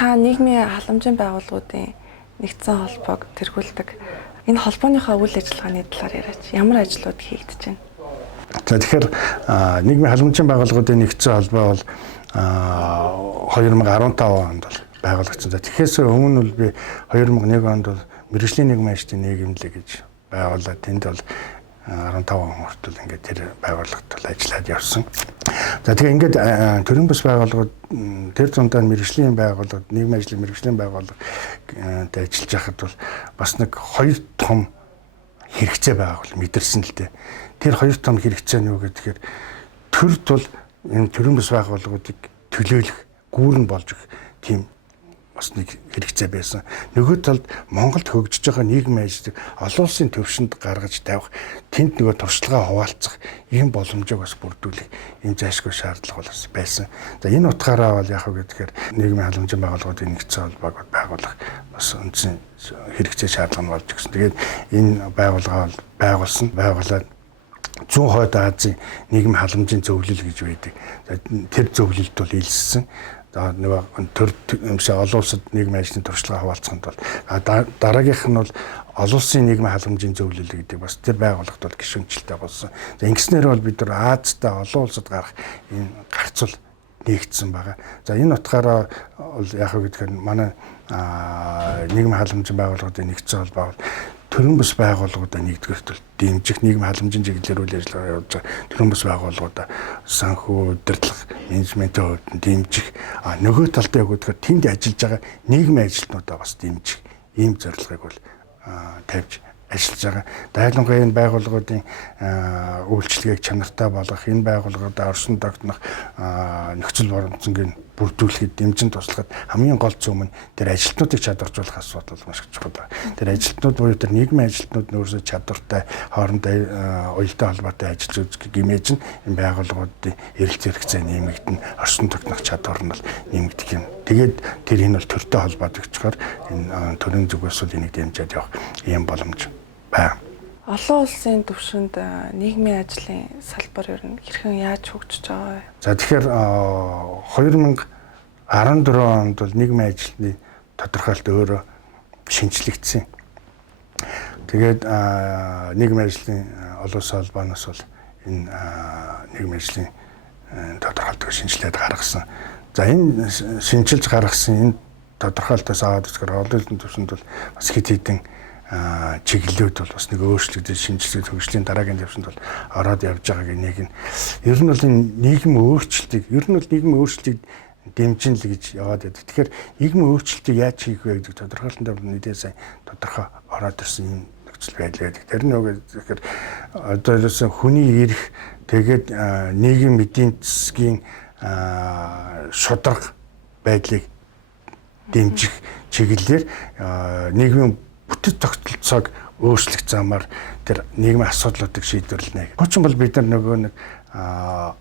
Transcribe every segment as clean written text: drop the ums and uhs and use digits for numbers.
Та нийгмийн халамжийн байгууллагуудын нэгдсэн холбоог тэргүүлдэг. Энэ холбооныхоо үйл ажиллагааны талаар яриач. Ямар ажлууд хийгдэж байна? За тэгэхээр нийгмийн халамжийн байгууллагуудын нэгдсэн холбоо бол 2015 онд бол байгуулагдсан. За тэгэхээр өмнө нь би 2001 онд бол мэргэжлийн нийгмийн ажлын нийгэмлэг гэж байгуулаад тэнд бол 15 он хүртэл ингээд тэр байгууллагад ажиллаад явсан. За тэгээ ингээд төрийн бас байгууллагууд тэр дундаа мэргэжлийн байгууллагууд, нийгмийн ажлын мэргэжлийн байгууллагад ажиллаж байхад бол бас нэг хоёр том хэрэгцээ байгаа бол мэдэрсэн л дээ. Тэр хоёр том хэрэгцээ нь юу гэхээр төрд бол энэ төрийн бас байгууллагуудыг төлөөлөх, гүүрэн болж их тийм бас нэг хэрэгцээ байсан. Нөгөө талд Монголд хөгжиж байгаа нийгмийн ажлыг олон улсын төвшөнд гаргаж тавих, тэнд нөгөө туршлагаа хуваалцах ийм боломжийг бас бүрдүүлэх ийм зайлшгүй шаардлага бол бас байсан. За энэ утгаараа бол яг гэхээр нийгмийн халамжийн байгууллагуудын нэгдсэн холбоог байгуулах бас үндсэн хэрэгцээ шаардлага нь болж өгсөн. Тэгээд энэ байгууллага байгуулсан, байгуулад зүүн хойд Азийн нийгмийн халамжийн зөвлөл гэж байдаг. Тэр зөвлөлд бол илссэн. За нөгөө төр олон улсад нийгмийн ажлын туршлагаа хуваалцаханд бол дараагийнх нь бол олон улсын нийгмийн халамжийн зөвлөл гэдэг бас тэр байгууллагт бол гишүүнчлэлтэй болсон. За ингэснээр бол бид нар Азтай олон улсад гарах энэ гарцвал нэгдсэн байгаа. За энэ утгаараа бол яг гэхээр манай нийгмийн халамжийн байгууллагуудын нэгдсэн холбоо бол төрийн бас байгууллагуудаа нэгдүгээрт бол дэмжих, нийгмийн халамжийн чиглэлээр үйл ажиллагаа явуулж байгаа төрийн бас байгууллагуудаа санхүү, удирдлага, менежментийн хувьд дэмжих, нөгөө талдаа яг үгээр тэнд ажиллаж байгаа нийгмийн ажилтнуудаа бас дэмжих ийм зорилгыг бол тавьж ажиллаж байгаа. Ялангуяа энэ байгууллагуудын үйлчлэгийг чанартай болгох, энэ байгууллагуудаа оршин тогтнох нөхцөл боломжийг бүрдүүлэхэд дэмжин туслахад хамгийн гол зүйл нь тэр ажилтнуудыг чадваржуулах асуудал маш чухал байна. Тэр ажилтнууд буюу тэр нийгмийн ажилтнууд нөөсөө чадвартай, хоорондоо уялдаа холбоотой ажиллаж үзэх гэмээж нь энэ байгууллагуудын эрэлт хэрэгцээ нэмэгдэн, оршин тогтнох чадвар нь бол нэмэгдэх юм. Тэгээд тэр энэ бол төртэй холбоотойгчоор энэ төрийн зүгээс бол энийг дэмжиж явах ийм боломж байна. Олон улсын түвшинд нийгмийн ажлын салбар ер нь хэрхэн яаж хөгжиж байгаа вэ? За тэгэхээр 2014 онд бол нийгмийн ажлын тодорхойлолт өөрөө шинжлэгдсэн. Тэгээд нийгмийн ажлын олон улсын холбооноос бол энэ нийгмийн ажлын тодорхойлолтыг шинжилээд гаргасан. За энэ шинжилж гаргасан энэ тодорхойлолтоос аваад үзэхээр олон улсын түвшинд бол бас хэд хэдэн чиглэлүүд бол бас нэг өөрчлөгдөж шинжилгээ хөгжлийн дараагийн явцанд бол ороод явж байгааг нэг нь ер нь бол энэ нийгмийн өөрчлөлтийг дэмжин л гэж яваад байдаг. Тэгэхээр нийгмийн өөрчлөлтийг яаж хийх вэ гэдэг тодорхойлолтод нэгдээ сайн тодорхой ороод ирсэн юм нөхцөл байдал байдаг. Тэр нь юу гэхээр одоо ерөөсөн хүний эрх тэгээд нийгэм эдийн засгийн шударга байдлыг дэмжих чиглэлээр нийгмийн бүтэц тогтолцоог өөрчлөх замаар тэр нийгмийн асуудлуудыг шийдвэрлэнэ. Хуучин бол бид нар нөгөө нэг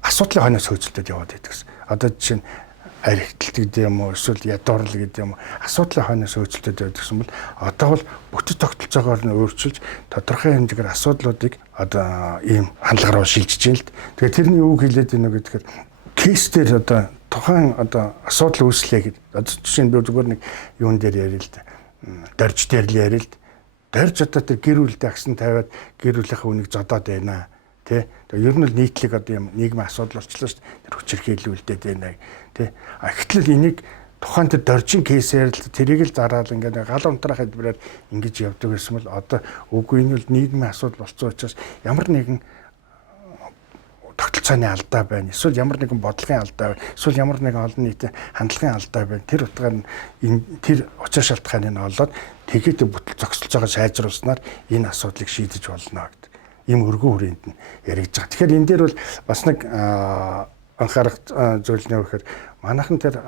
асуудлын хойноос хөөцөлдөд яваад байдаг гэсэн. Одоо жишээ нь архитект гэдэг юм уу, эсвэл ядуурл гэдэг юм уу, асуудлын хойноос хөөцөлдөд яваад гэсэн бол одоо бол бүтэц тогтолцоогоор нь өөрчилж тодорхой хэмжээгээр асуудлуудыг одоо ийм хандлагаар шилжиж байна л д. Тэгэхээр тэрний юу хэлээд байна гэхээр кейсээр одоо тухайн одоо асуудал үүслэе гэдэг. Одоо жишээ нь би зүгээр нэг юун дээр ярил л да. Дорж дээр л ярил л. Дорж одоо тэр гэр бүлтэй агсан тавиад гэр бүлийнхээ үнийг зодоод байна. Тэ. Тэгээ ер нь л нийтлэг одоо юм нийгмийн асуудал болчихлоо шүү дээ. Тэр хүчирхийлүүлдэд байна. Тэ. Гэтэл энийг тухайн тэр доржин кейсээр л тэрийг л зараад ингээд гал унтраах хэлбэрээр ингэж явдаг гэсэн бол одоо үгүй энэ бол нийгмийн асуудал болцсон учраас ямар нэгэн тогтолцооны алдаа байна. Эсвэл ямар нэгэн бодлогын алдаа байна. Эсвэл ямар нэгэн олон нийтийн хандлагын алдаа байна. Тэр утгаар нь тэр учир шалтгааныг нь олоод тэгээд бүтэл зогсолцоогоо сайжруулснаар энэ асуудлыг шийдэж болно гэдэг. Ийм өргөн хүрээнд нь яригдж байгаа. Тэгэхээр энэ дээр бол бас нэг анхаарах зүйл нь юу гэхээр манайхан тэр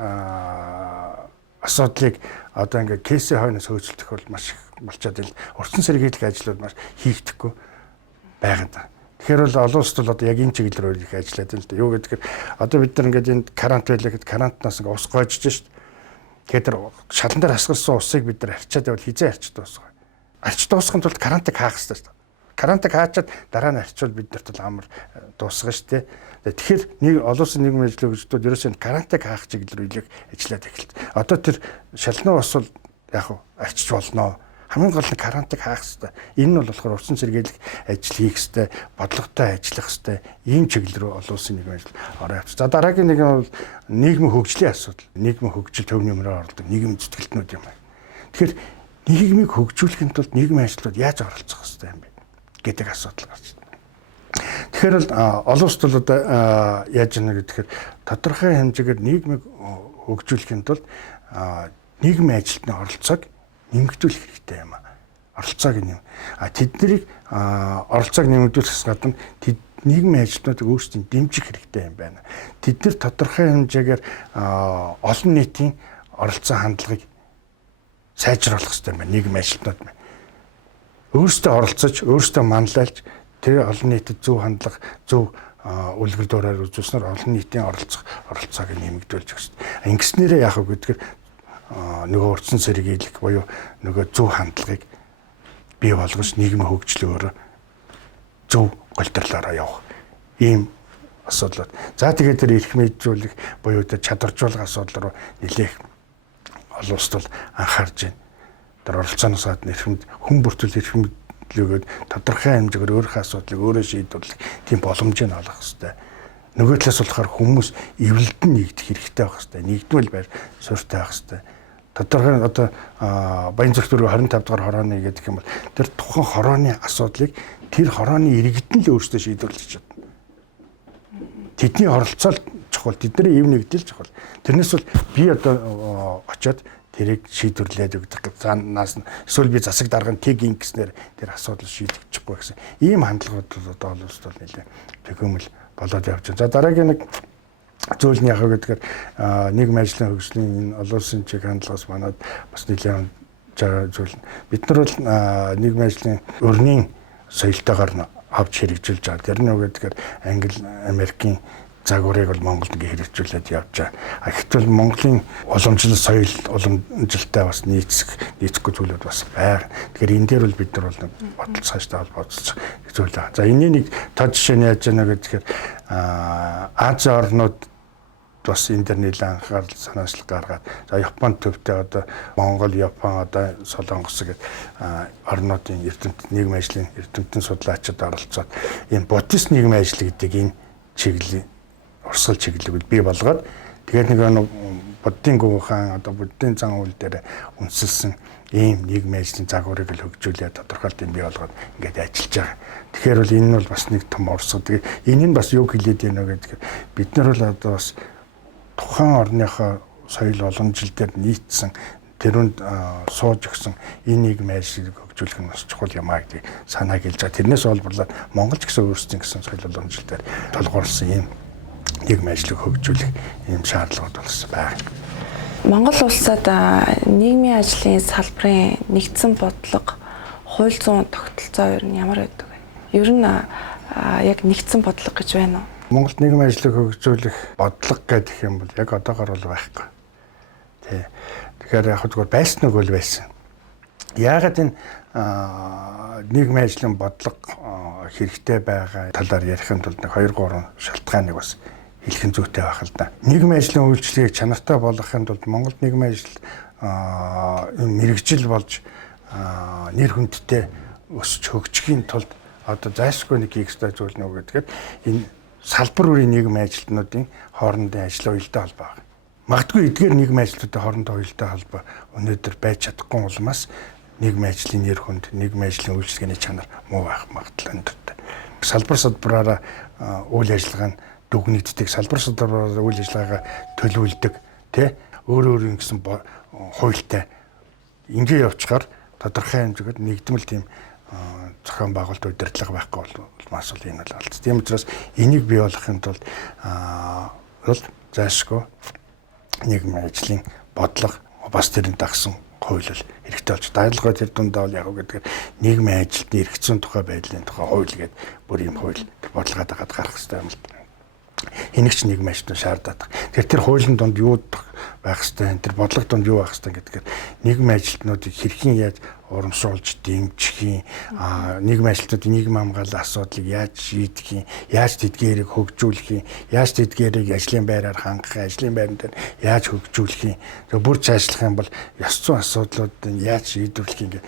асуудлыг одоо ингээд кейсийн хойноос хөөцөлдөх бол маш их болчиход байна. Урьдчилан сэргийлэх ажлууд маш хийгдэхгүй байгаа. Тэгэхээр бол олон улсад бол одоо яг энэ чиглэлээр их ажиллаад байна л да. Юу гэдгээр одоо бид нар ингээд энд карант байлаа гэхэд карантнаас ингээд ус гоожж шít. Тэгэхээр тэр шалан дээр хасгарсан усыг бид нар арчаад байвал хизээ арчиж дуусгая. Арчиж дуусгахын тулд карантыг хаах хэрэгтэй шүү дээ. карантиныг хаачаад дараа нь арчвал бид нарт бол амар дуусгана шүү дээ. Тэгэхээр нэг олон улсын нийгмийн ажлын хөгжлүүд ерөөсөө карантиныг хаах чиглэл рүү ажиллаад эхэлт. Одоо тэр шалны ус бол яг арчиж болно. Хамгийн гол нь карантиныг хаах хэрэгтэй. Энэ нь бол болохоор усан сэргийлэх ажил хийх хэрэгтэй, бодлоготой ажиллах хэрэгтэй. Ийм чиглэл рүү олон улсын нийгмийн ажил ороо явчих. За дараагийн нэг нь бол нийгмийн хөгжлийн асуудал. Нийгмийн хөгжил төв нэмрээ ордог нийгмийн зүтгэлтнүүд юм байна. Тэгэхээр нийгмийг хөгжүүлэхэд тулд нийгмийн ажлууд яаж оролцох хэрэгтэй юм бэ гэдэг асуудал гарч байна. Тэгэхээр бол олон улсад бол одоо яаж яана гэхээр тодорхой хэмжээгээр нийгмийг хөгжүүлэхэд тулд нийгмийн ажилтны оролцоог нэмэгдүүлэх хэрэгтэй юм аа. Оролцоог нэм. Тэднийг оролцоог нэмэгдүүлэхээс гадна нийгмийн ажилтнуудыг өөрсдийн дэмжих хэрэгтэй юм байна. Тэд нар тодорхой хэмжээгээр олон нийтийн оролцоо хандлагыг сайжруулах хэрэгтэй юм байна. Нийгмийн ажилтнууд маань өөрсдөө оролцож, өөрсдөө манлайлж тэр олон нийтэд зөв хандлага, зөв үлгэр дуурайр үзүүлснээр олон нийтийн оролцоог нэмэгдүүлж өгсөн. Ингэснээрээ яах вэ гэдгээр нөгөө урдсан сэргийлэх буюу нөгөө зөв хандлагыг бий болгож нийгмийн хөгжлөөр зөв голдролоороо явах ийм асуудлууд. За тэгээд тэр эрх мэджүүлэх буюу тэр чадваржуулах асуудал руу нэлээх олон улсд бол анхаарж байна. Тэр оролцооноос гадна хүн бүртгэл эрх мэдлөгөөд тодорхой хэмжээгээр өөрийнхөө асуудлыг өөрөө шийдвэрлэх тийм боломжийг олгох хэрэгтэй. Нөгөө талаас болохоор хүмүүс эвлэлд нь нэгдэх хэрэгтэй байх хэрэгтэй. Нэгдвэл байр суурьтай байх хэрэгтэй. Тодорхой одоо Баянзүрх дөрөв 25 дугаар хорооны гэдэг юм бол тэр тухайн хорооны асуудлыг тэр хорооны иргэдэн л өөрсдөө шийдвэрлэж чадна. Тэдний оролцоо чухал, тэдний эв нэгдэл чухал. Тэрнээс бол би одоо очиод тэрийг шийдвэрлээд өгдөг. Занаас нь эсвэл би засаг дарга нь тэг ингэснээр тэр асуудал шийдэгдэхгүй гэсэн. Ийм хандлагууд одоо олон улсад бол нэлээд төгөөмөл болоод явж байна. За дараагийн нэг зөвлөний яах вэ гэдгээр нийгмийн ажлын хөгжлийн энэ олон улсын чиг хандлагаас манад бас нэлээд зөвлөн. Бид нар бол нийгмийн ажлын өрнийн соёлтойгоор нь авч хэрэгжүүлж байгаа. Тэр нь юу гэдгээр Англи, Америкийн загварыг бол Монголд ингээ хэрэгжүүлээд явж байгаа. Гэхдээ Монголын уламжлал соёл уламжилтай бас нийцэхгүй зүйлүүд бас байна. Тэгэхээр энэ дээр бол бид нар бол бодол цаашдаа холбооцох зүйл байна. За энэний нэг тод жишээ нь яаж яана гэхээр Ази орнууд бас энэ дээр нэлээд анхаарал санаачлал гаргаад за Японд төвтэй одоо Монгол, Япон, одоо Солонгос гэдэг орнуудын нийгмийн ажлын эрдэмтэн судлаачид оролцоод энэ буддист нийгмийн ажил гэдэг энэ чиглэлийн урсгал чиглэлийг бий болгоод тэгээд нэг буддын гүн хаан одоо буддын зан үйл дээр үндэслэн ийм нийгмийн ажлын загварыг л хөгжүүлээд тодорхойлтын бий болгоод ингээд ажиллаж байгаа. Тэгэхээр бол энэ нь бол бас нэг том урсгал. Тэгээд энэ нь бас юу хэлээд байна вэ гэдэг бид нар бол одоо бас тухайн орныхоо соёл уламжил дээр нийцсэн тэрүүнд сууж өгсөн энэ нийгмийн ажлыг хөгжүүлэх нь бас чухал юм аа гэдэг санааг хэлж байгаа. Тэрнээс олборлоод Монгол ч гэсэн өөрсдийн гэсэн соёл уламжил дээр толгуурласан ийм нийгмийн ажлыг хөгжүүлэх ийм шаардлагууд болсон байна. Монгол улсад нийгмийн ажлын салбарын нэгдсэн бодлого, хууль зүйн тогтолцоо ер нь ямар байдаг вэ? Ер нь яг нэгдсэн бодлого гэж байна уу? Монголд нийгмийн ажлыг хөгжүүлэх бодлого гэдэг юм бол яг одоогор бол байхгүй. Тэгэхээр яг зүгээр байсан нэг бол байсан. Яагаад энэ нийгмийн ажлын бодлого хэрэгтэй байгаа талаар ярихын тулд нэг 2-3 шалтгааныг бас хэлхэн зүйтэй байх л да. Нийгмийн ажлын үйлчлэгийг чанартай болгохын тулд Монголд нийгмийн ажил мэрэгжил болж нэр хүндтэй өсч хөгжихийн тулд одоо зайлшгүй нэг хийх ёстой зүйл нөө гэдгээр энэ салбар бүрийн нийгмийн ажилтнуудын хоорондын ажил уялдаа холбоо байна. Магадгүй эдгээр нийгмийн ажилтнуудын хоорондын уялдаа холбоо өнөөдөр байж чадахгүй улмаас нийгмийн ажлын нэр хүнд, нийгмийн ажлын үйлчлэгээний чанар муу байх магадлал өндөртэй. Салбар салбараараа үйл ажиллагаа нь дүгнэгддэг, салбар салбараараа үйл ажиллагаагаа төлөвлөдөг, өөр гэсэн хуультай ингээ явчихаар тодорхой хэмжээгээр нэгдмэл тийм зохион байгуулалт удирдлага байхгүй болмаас бол энэ бол алдсан. Тийм учраас энийг бий болгохын тулд бол зайлшгүй нийгмийн ажлын бодлого бас тэрэн дагсан хууль хэрэгтэй болж даалгавар тэр дундаа бол яг гэдэг нийгмийн ажилтны эрх зүйн тухай байдлын тухай хууль гэдэг бүр юм хууль бодлогоо дагаад гарах хэрэгтэй юм л. энийг ч нийгмийн ажилтнууд шаардаад байгаа. Тэгэхээр тэр хуулийн донд юу байх хэвээр, тэр бодлого донд юу байх хэвээр гэдгээр нийгмийн ажилтнуудыг хэрхэн яаж урамшуулж дэмжих юм, нийгмийн ажилтнуудын нийгмийн хамгааллын асуудлыг яаж шийдэх юм, яаж тэдгээрийг хөгжүүлэх юм, яаж тэдгээрийг ажлын байраар хангах, ажлын байран дээр яаж хөгжүүлэх юм. Тэгээ бүр цаашлах юм бол ёс зүйн асуудлуудыг яаж шийдвэрлэх юм гэх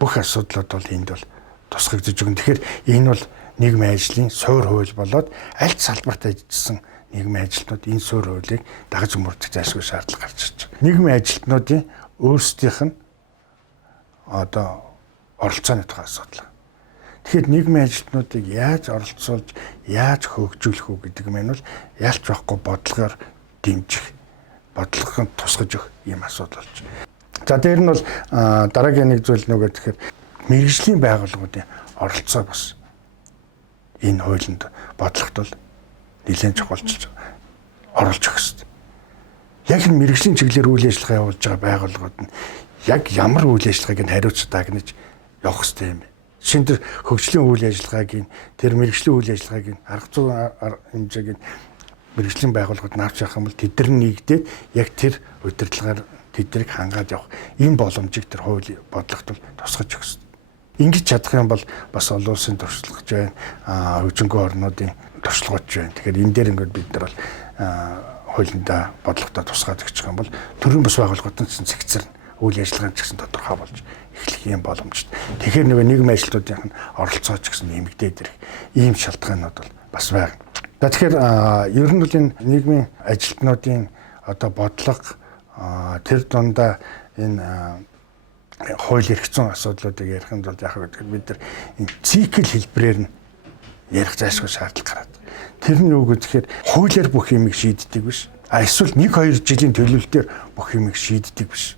бүх асуудлууд бол энд бол тусгагдж өгнө. Тэгэхээр энэ бол нийгмийн ажлын суур хууль болоод аль ч салбарт ажилласан нийгмийн ажилтнууд энэ суур хуулийг дагаж мөрдөх зайлшгүй шаардлага гарч ирж байна. Нийгмийн ажилтнуудын өөрсдийнх нь одоо оролцооны тухай асуудал. Тэгэхээр нийгмийн ажилтнуудыг яаж оролцуулж, яаж хөгжүүлэх үү гэдэг нь бол ялч байхгүй бодлогоор дэмжих, бодлогын тусгаж өгөх ийм асуудал болж байна. За дээр нь бол дараагийн нэг зүйл нөгөө тэгэхээр мэргэжлийн байгууллагуудын оролцоо бас энэ хуулинд бодлогот бол нэлээд чухалчилж оруулж өгөх хэрэгтэй. Яг энэ мэргэжлийн чиглэлээр үйл ажиллагаа явуулж байгаа байгууллагууд нь яг ямар үйл ажиллагааг нь хариуцдаг гэж явах хэрэгтэй юм бэ? Жишээ нь тэр хөгжлийн үйл ажиллагааг нь тэр мэргэжлийн үйл ажиллагааг нь арга зүйн хэмжээг нь мэргэжлийн байгууллагууд нь авч явах юм бол тэд нар нэгдээд яг тэр удирдлагаар тэднийг хангаад явах ийм боломжийг тэр хууль бодлогот бол тусгаж өгөх хэрэгтэй. Ингэж чадах юм бол бас олон улсын туршлагч байна, хөгжингөө орнуудын туршлагч байна. Тэгэхээр энэ дээр ингээд бид нар бол хуулиндаа бодлоготоо тусгаад өгчих юм бол төрийн бас байгууллагуудын цэгцэр үйл ажиллагааны ч гэсэн тодорхой болж эхлэх юм боломжтой. Тэгэхээр нэг нийгмийн ажилтнуудын оролцооч гэсэн нэмэгдээд ирэх ийм шалтгаанууд бол бас байна. Тэгэхээр ер нь бол энэ нийгмийн ажилтнуудын одоо бодлого тэр дундаа энэ хууль эрх зүйн асуудлуудыг ярих нь бол яг гэдэг бид нар энэ цикл хэлбэрээр нь ярих зайлшгүй шаардлага гараад. Тэр нь юу гэхээр хуулиар бүх юмыг шийддэг биш. Эсвэл 1-2 жилийн төлөвлөлтөөр бүх юмыг шийддэг биш.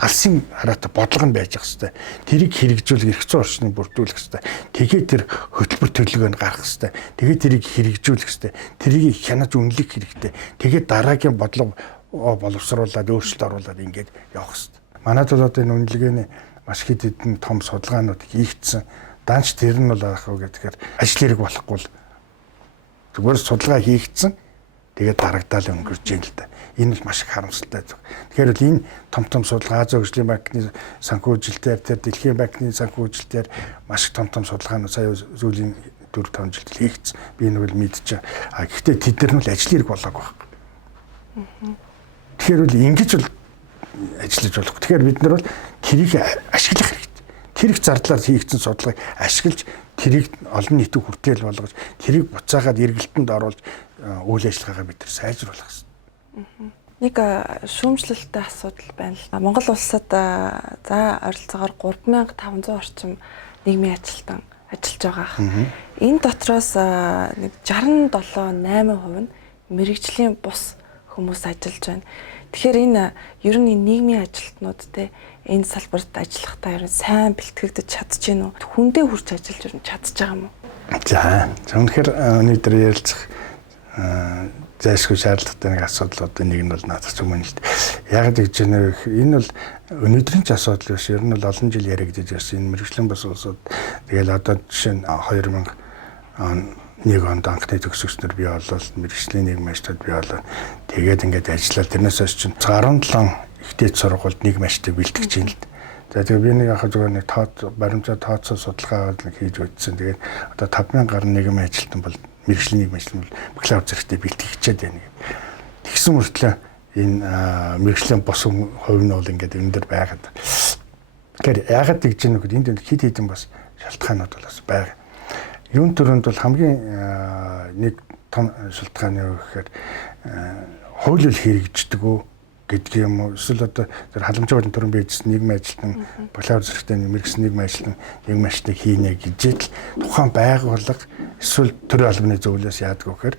Алсын хараатай бодлого нь байж ах хэвээр. Тэрийг хэрэгжүүлэх эрх зүйн орчныг бүрдүүлэх хэвээр. Тэгээд тэр хөтөлбөр төлөвлөгөөнд гарах хэвээр. Тэгээд тэрийг хэрэгжүүлэх хэвээр. Тэрийг хянаж үнэлэх хэрэгтэй. Тэгээд дараагийн бодлого боловсруулад өөрчлөлт оруулаад ингэж явах хэвээр. Манайд бол одоо энэ үнэлгээний маш хэд хэдэн том судалгаанууд хийгдсэн. Данч тэр нь бол яах вэ гэхээр ажил хэрэг болохгүй л зүгээр судалгаа хийгдсэн. Тэгээд дарагдаал өнгөрч юм л да. Энэ бол маш их харамсалтай зүйл. Тэгэхээр бол энэ том судалгаа Азийн хөгжлийн банкны санхүүжилтээр тэр Дэлхийн банкны санхүүжилтээр маш их том судалгаанууд сая сүүлийн 4-5 жилд хийгдсэн. Би энэ бол мэдчихэе. Гэхдээ тэд нар нь ажил хэрэг болоогүй байна. Тэгэхээр бол ингэж бол ажиллаж болох. Тэгэхээр бид нар бол тэрийг ашиглах хэрэгтэй. Тэр их зардлаар хийгдсэн судалгааг ашиглаж тэрийг олон нийтэд хүртэл болгож тэрийг буцаагаад эргэлтэнд оруулж үйл ажиллагаагаа бид нар сайжруулах хэрэгтэй. Нэг шүүмжлэлтэй асуудал байна л. Монгол улсад за ойролцоогоор 3500 орчим нийгмийн ажилтан ажиллаж байгаа. Энэ дотроос нэг 67-8% нь мэрэгжлийн бус хүмүүс ажиллаж байна. Тэгэхээр энэ ер нь нийгмийн ажилтнууд те энэ салбарт ажиллахдаа ер нь сайн бэлтгэгдэж чадчихэв үү? Хүндээ хүрч ажиллаж ер нь чадчих байгаа юм уу? За үнэхээр өнөөдөр ярилцах зайлшгүй шаардлагатай нэг асуудлуудын нэг нь бол наадах юм байна л дээ. Яг гэж энэ бол өнөөдрийн ч асуудал биш. Ер нь бол олон жил яригдж байсан. Энэ мэргэжлийн бас улсууд тэгэл одоо жишээ нь 2001 онд анхны төгсөгчнөр бий болол мэргэжлийн нийгмийн ажилтнууд бий болоо. Тэгээд ингээд ажиллаад тэрнээс хойш чинь 17 ихтэй сургуульд нийгмийн ажилтныг бэлтгэж байна л дээ. За тэгээ би нэг яг зүгээр нэг баримтаа тооцоо судалгаа хийж үзсэн. Тэгээд одоо 5000 гаруй нийгмийн ажилтан бол мэргэжлийн нийгмийн ажилтан бол бакалавр зэрэгтэй бэлтгэжчихэд байна. Тэгсэн мөртлөө энэ мэргэжлийн бос хувь нь бол ингээд энэ дөр байгаад. Тэгэхээр яагаад тэгж ийм нөхөд энд хид хідэн бас шалтгаанууд бол бас байгаа. Юун төрөнд бол хамгийн нэг том шалтгаан юу гэхээр хууль хэрэгждэг үү гэдэг юм уу? Эсвэл одоо тэр халамжийн төрөн bijсэн нийгмийн ажилтан бакалавр зэрэгтэй мэргэжлийн нийгмийн ажилтан нийгмийн ажилтныг хийнэ гэж л тухайн байгууллага эсвэл төрийн албаны зөвлөлөөс яадаг вэ гэхээр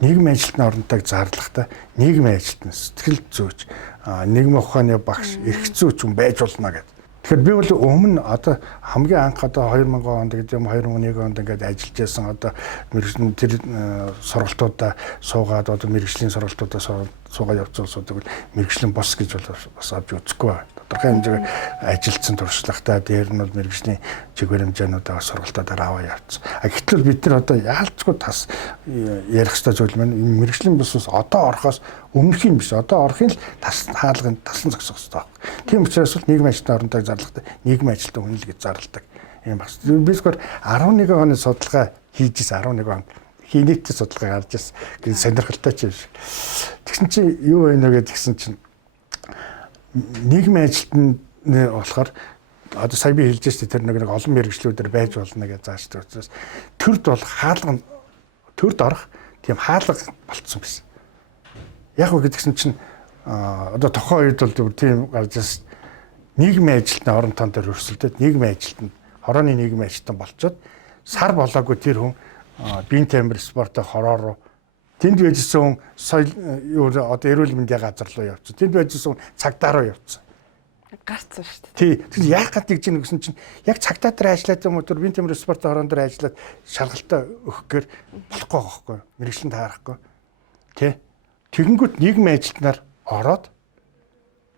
нийгмийн ажилтны оронтойг зарлахдаа нийгмийн ажилтан сэтгэл зүйч нийгмийн ухааны багш эрх зүйч хүн байж болно гэдэг. Тэгэхээр би бол өмнө одоо хамгийн анх одоо 2000 онд гэдэг юм 2001 онд ингээд ажиллаж байсан одоо мэргэжлийн тэр сургалтуудаа суугаад одоо мэргэжлийн сургалтуудаа суугаад явцсан улсуудыг мэргэжлийн бос гэж бол бас авч үзэхгүй байна. тодорхой хэмжээгээр ажилтсан туршлагатай дээр нь бол мэргэжлийн чиглэл хэмжээнүүдээ сургалтуудаар аваа явцсан. Гэтэл бид нар одоо яалцгүй тас ярих ёстой зүйл маань мэргэжлийн бус ус одоо орохоос өмнөх юм биш. Одоо орохын л тас хаалганд тасан зогсох ёстой. Тийм учраас бол нийгмийн ажилтны орондоо зарлагтай нийгмийн ажилтны хүн л гэж зарладаг. Ийм багс. Би зөвхөн 11 оны судалгаа хийжсэн 11 он хийнэттэй судалгаа гарч ирсэн. Гэн сонирхолтой ч юм шиг. Тэгсэн чинь юу вэ нэ гэдгсэн чинь нийгмийн ажилтны болохоор одоо сая би хэлж штэ тэр нэг олон мэргэжлүүдээр байж болно гэж зааж байгаа учраас төрд бол хаалга төрд орох тийм хаалга болцсон байсан. Яг уу гэдгсэн чинь одоо тохоо үед бол тийм гарч ирсэн нийгмийн ажилтны орон тоон дээр өрсөлдөд нийгмийн ажилтны хорооны нийгмийн ажилтан болцоод сар болоогүй тэр хүн биеийн тамир спортоо хороо руу тэнд байжсэн хүн соёл одоо эрүүл мэндийн газар руу явцсан. Тэнд байжсэн хүн цагдаа руу явцсан. Гарцсан шүү дээ. Тий. Тэгэхээр яах гэдэг чинь гэсэн чинь яг цагдаа дээр ажиллаад юм уу тэр биеийн тамир спортоо хорон дээр ажиллаад шалгалтаа өгөх гээр болохгүй байхгүй. Мэргэжлэн таарахгүй. Тий. Тэгэнгүүт нийгмийн ажилтнаар ороод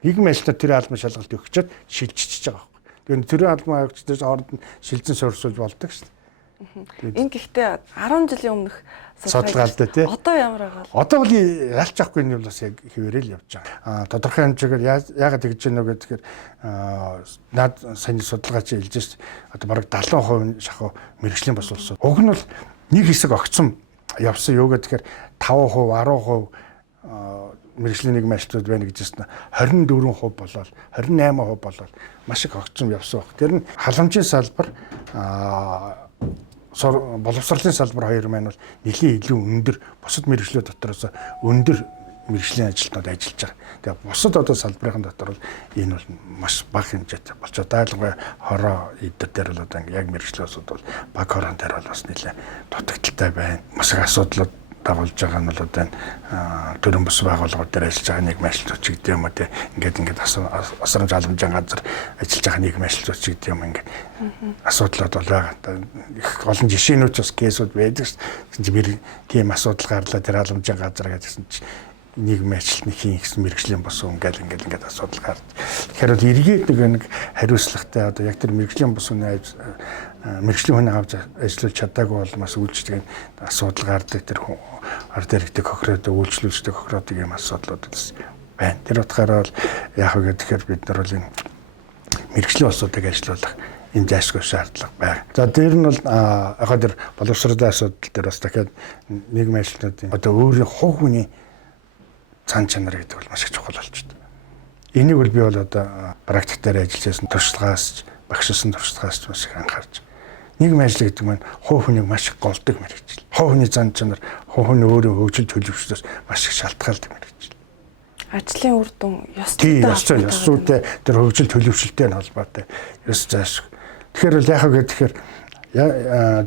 нийгмийн ажилтнаар тэр албан шалгалт өгчөөд шилжчихэж байгаа байхгүй. Тэгэхээр тэр албан агчдаас хооронд нь шилжин суурьшуулж болдог шүү дээ. Энэ гэхдээ 10 жилийн өмнөх судалгаалтай тий. Одоо ямар байгаа вэ? Одоо бол ялч авахгүй нь бол бас яг хэвээрэл явж байгаа. Тодорхой хэмжээгээр яагаад тэгж байна вэ гэхээр наад саяны судалгаач хэлж шээ. Одоо бараг 70% шахуу мэргэжлийн бос улсууд. Уг нь бол нэг хэсэг огцом явсан юу гэхээр 5%, 10% мэргэжлийн нийгмийн ажилтнууд байна гэж хэлсэн. 24% болоод 28% болоод маш их огцом явсан баг. Тэр нь халамжийн салбар боловсролын салбар хоёр маань бол нэлийн илүү өндөр бусад мэргэжлүүд дотроос өндөр мэргэжлийн ажилтнууд ажиллаж байгаа. Тэгээ бусад одоо салбарын дотор бол энэ бол маш бага хэмжээтэй болж байгаа. Ялангуяа хороо эдэр дээр бол одоо яг мэргэжлүүд бол баг хорон дээр бол бас нэлээд дутагдaltaй байна. Маш их асуудлууд дагуулж байгаа нь бол одоо төрийн бус байгууллагууд дээр ажиллаж байгаа нийгмийн ажилтнууд ч гэдэг юм уу те ингээд асрамж аламжийн газар ажиллаж байгаа нийгмийн ажилтнууд ч гэдэг юм ингээд асуудлууд бол байгаа. Их олон жишээнүүд бас кейсүүд байдаг ш. Тийм асуудал гарлаа тэр аламжийн газар гэсэн чинь нийгмийн ажилтны хийн гэсэн мэргэжлийн бус ингээд асуудал гарч. Тэгэхээр бол эргээд нэг хариуцлагатай одоо яг тэр мэргэжлийн бус мэргэжлийн хүн авч ажиллаж чадаагүй бол бас үйлчлэг асуудал гардаг тэр ард иргэдэг хохироод үйлчлүүлждэг хохироод ийм асуудлууд байна. Тэр утгаараа бол яг үгүй тэгэхээр бид нар бол энэ мэргэжлийн улсуудыг ажилуулах энэ зайлшгүй шаардлага байна. За дээр нь бол яг тэр боловсролын асуудал дээр бас дахиад нийгмийн ажилтнуудын одоо өөрийн хувь хүний цан чанар гэдэг бол маш их чухал болчихдог. Энийг бол би бол одоо практик дээр ажиллаж байсан туршлагаас багшилсан туршлагаас маш их анхаарч. Нийгмийн ажил гэдэг нь хувь хүнийг маш их голдог мэргэжил. Хувь хүний зан чанар, хувь хүний өөрийн хөгжил төлөвшлөөс маш их шалтгаалдаг мэргэжил. Ажлын үр дүн ёстой тэр хөгжил төлөвшлөлтэй нь холбоотой. Ёс зааш. Тэгэхээр бол яах вэ гэхээр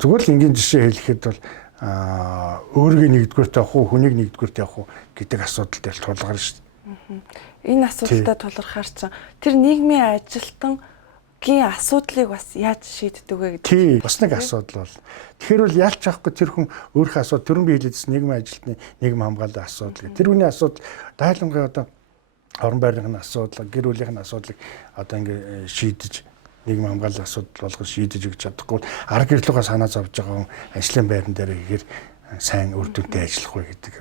зүгээр л энгийн жишээ хэлэхэд бол өөрийн нэгдүгээрт явах уу, хүнийг нэгдүгээрт явах уу гэдэг асуудал дээр тулгарна шүү дээ. Энэ асуудалтай тулгархаар чинь тэр нийгмийн ажилтан гийн асуудлыг бас яаж шийддэг вэ гэдэг. Тий, бас нэг асуудал бол. Тэгэхээр бол яалч авахгүй тэр хүн өөрийнхөө асуудал төрөн биелэлсэн нийгмийн ажилтны нийгэм хамгаалалтын асуудал гэх. Тэр хүний асуудал дайлангаа одоо орон байрны асуудал, гэр бүлийн асуудлыг одоо ингэ шийдэж нийгэм хамгаалалтын асуудал болгож шийдэж өгч чадахгүй арга гэрлүүгээ санаа зовж байгаа хүн ажлын байран дээр ихээр сайн үр дүнтэй ажиллах вэ гэдэг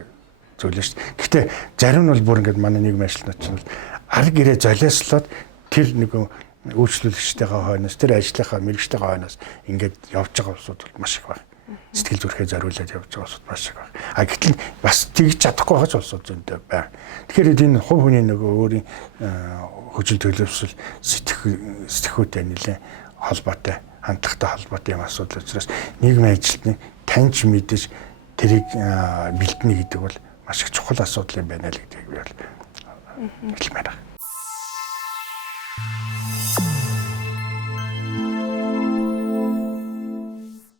зүйлээ шүү дээ. Гэхдээ зарим нь бол бүр ингэ манай нийгмийн ажилтнууд чинь арга гэрээ золиослоод тэр нэг үйлчлүүлэгчтэйгээ хойноос тэр ажлынхаа мэргэжтэйгээ хойноос ингээд явж байгаа улсууд бол маш их байна. Сэтгэл зүрхээ зориулаад явж байгаа улсууд маш их байна. Гэтэл бас тэгж чадахгүй байгаа ч улсууд зөндөө байна. Тэгэхээр энэ хувь хүний нөгөө өөрийн хөгжил төлөвшөл сэтгхүүтэй нэлээд холбоотой, хандлагатай холбоотой юм асуудал учраас нийгмийн ажилтны таньж мэдэж тэрийг бэлдэнэ гэдэг бол маш их чухал асуудал юм байна л гэдгийг би бол хэлмээр байна.